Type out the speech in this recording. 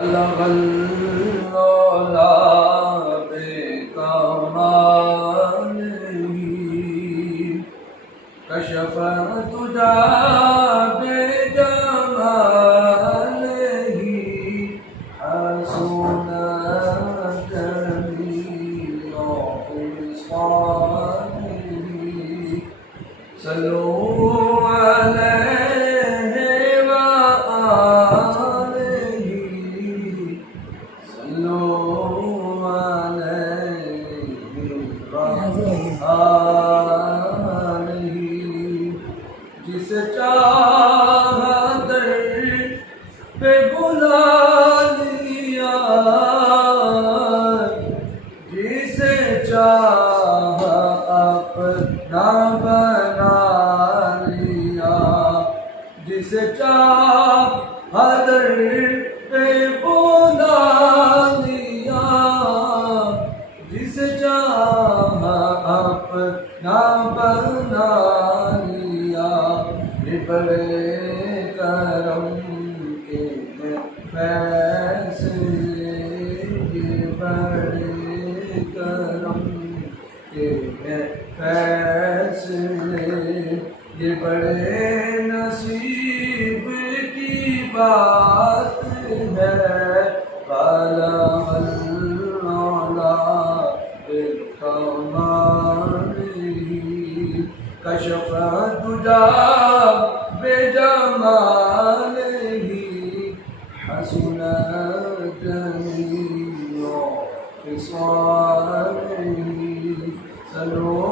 بلغ العلا بكماله كشف الدجى بجماله حسن جميل خصاله صلوا عليه وآله صلوا عليه وآله جس چاہا در پہ بلا لیا جسے چاہا اپنا بنا لیا جسے چاہا در پہ بلا لیا جسے چاہا اپنا بنا لیا یہ بڑے کرم کے فیصلے یہ بڑے کرم کے فیصلے یہ بڑے نصیب کی بات ہے بلغ العلا بکماله کشف الدجى بجماله حسن جميل خصاله صلوا